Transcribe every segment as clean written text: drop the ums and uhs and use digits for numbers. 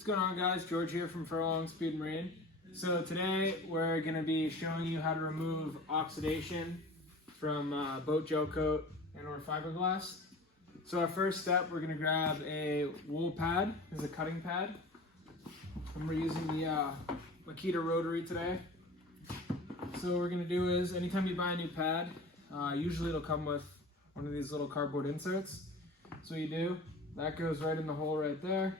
What's going on, guys? George here from Furlong Speed Marine. So today we're going to be showing you how to remove oxidation from boat gel coat and or fiberglass. So our first step, we're going to grab a wool pad. This is a cutting pad. And we're using the Makita rotary today. So what we're going to do is, anytime you buy a new pad, usually it'll come with one of these little cardboard inserts. So what you do, that goes right in the hole right there.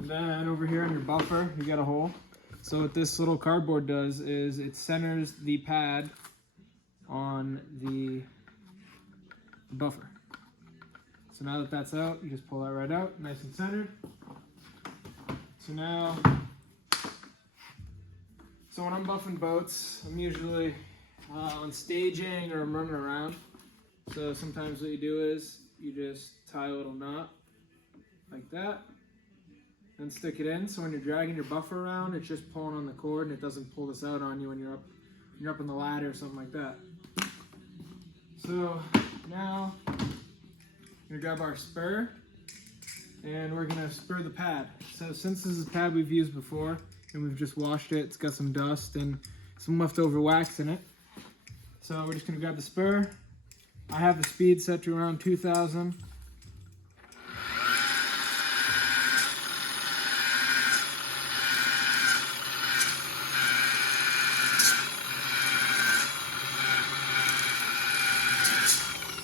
And then over here on your buffer, you got a hole. So what this little cardboard does is it centers the pad on the buffer. So now that that's out, you just pull that right out, nice and centered. So now, when I'm buffing boats, I'm usually on staging or I'm running around. So sometimes what you do is you just tie a little knot like that and stick it in. So when you're dragging your buffer around, it's just pulling on the cord and it doesn't pull this out on you when you're up on the ladder or something like that. So now we're gonna grab our spur and we're gonna spur the pad. So since this is a pad we've used before and we've just washed it, it's got some dust and some leftover wax in it. So we're just gonna grab the spur. I have the speed set to around 2,000.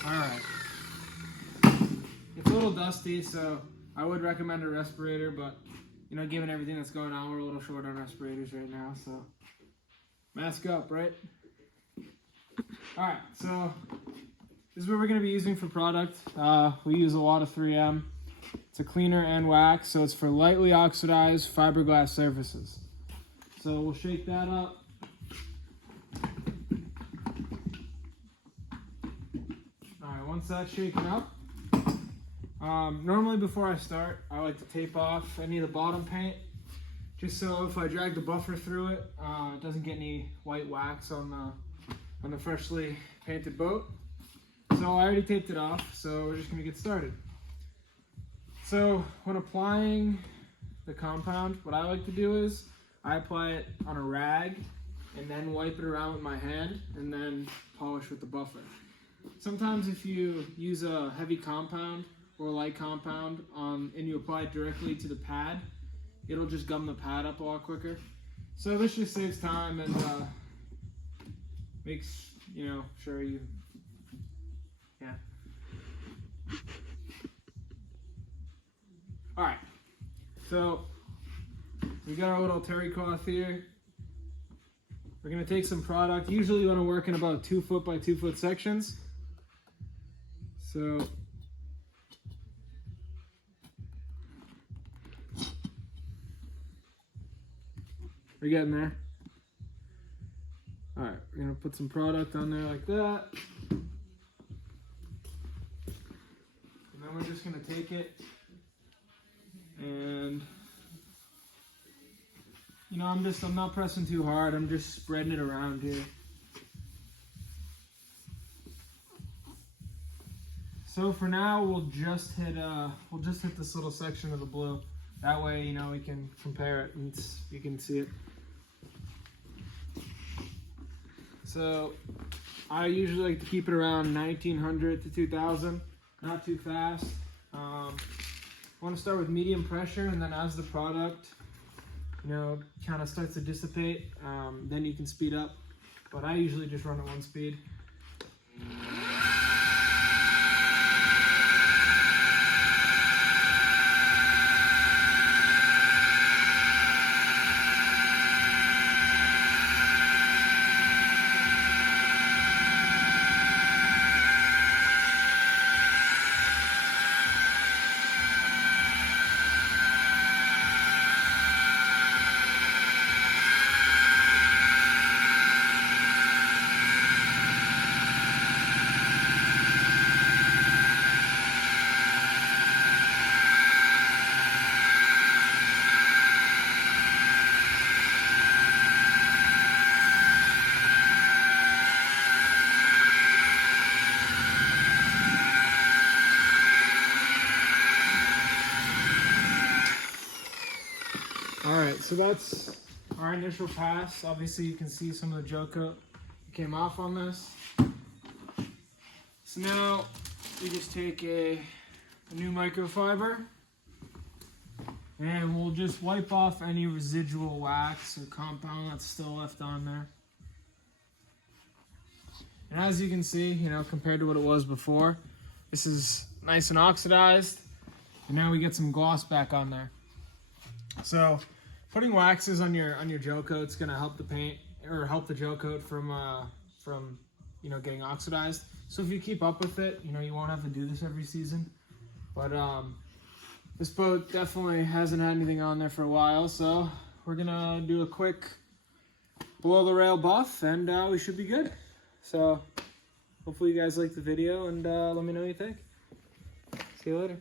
Alright. It's a little dusty, so I would recommend a respirator, but you know, given everything that's going on, we're a little short on respirators right now, so mask up, right? Alright, so this is what we're going to be using for product. We use a lot of 3M. It's a cleaner and wax, so it's for lightly oxidized fiberglass surfaces. So we'll shake that up. Alright, once that's shaken up, normally before I start, I like to tape off any of the bottom paint, just so if I drag the buffer through it, it doesn't get any white wax on the freshly painted boat. So I already taped it off, so we're just gonna get started. So when applying the compound, what I like to do is I apply it on a rag and then wipe it around with my hand and then polish with the buffer. Sometimes if you use a heavy compound or a light compound and you apply it directly to the pad, it'll just gum the pad up a lot quicker. So this just saves time and makes, sure you, yeah. Alright, so we got our little terry cloth here. We're going to take some product. Usually you want to work in about 2 foot by 2 foot sections. So we're getting there. Alright, we're going to put some product on there like that. And then we're just going to take it and, I'm not pressing too hard. I'm just spreading it around here. So for now, we'll just hit this little section of the blue. That way, we can compare it and you can see it. So I usually like to keep it around 1900 to 2000, not too fast. I want to start with medium pressure, and then as the product, kind of starts to dissipate, then you can speed up. But I usually just run at 1 speed. All right, so that's our initial pass. Obviously, you can see some of the gel coat came off on this. So now we just take a new microfiber and we'll just wipe off any residual wax or compound that's still left on there. And as you can see, you know, compared to what it was before, this is nice and oxidized. And now we get some gloss back on there. So putting waxes on your gel coat is gonna help the paint or help the gel coat from you know, getting oxidized. So if you keep up with it, you know, you won't have to do this every season. But this boat definitely hasn't had anything on there for a while, so we're gonna do a quick below the rail buff and we should be good. So hopefully you guys like the video and let me know what you think. See you later.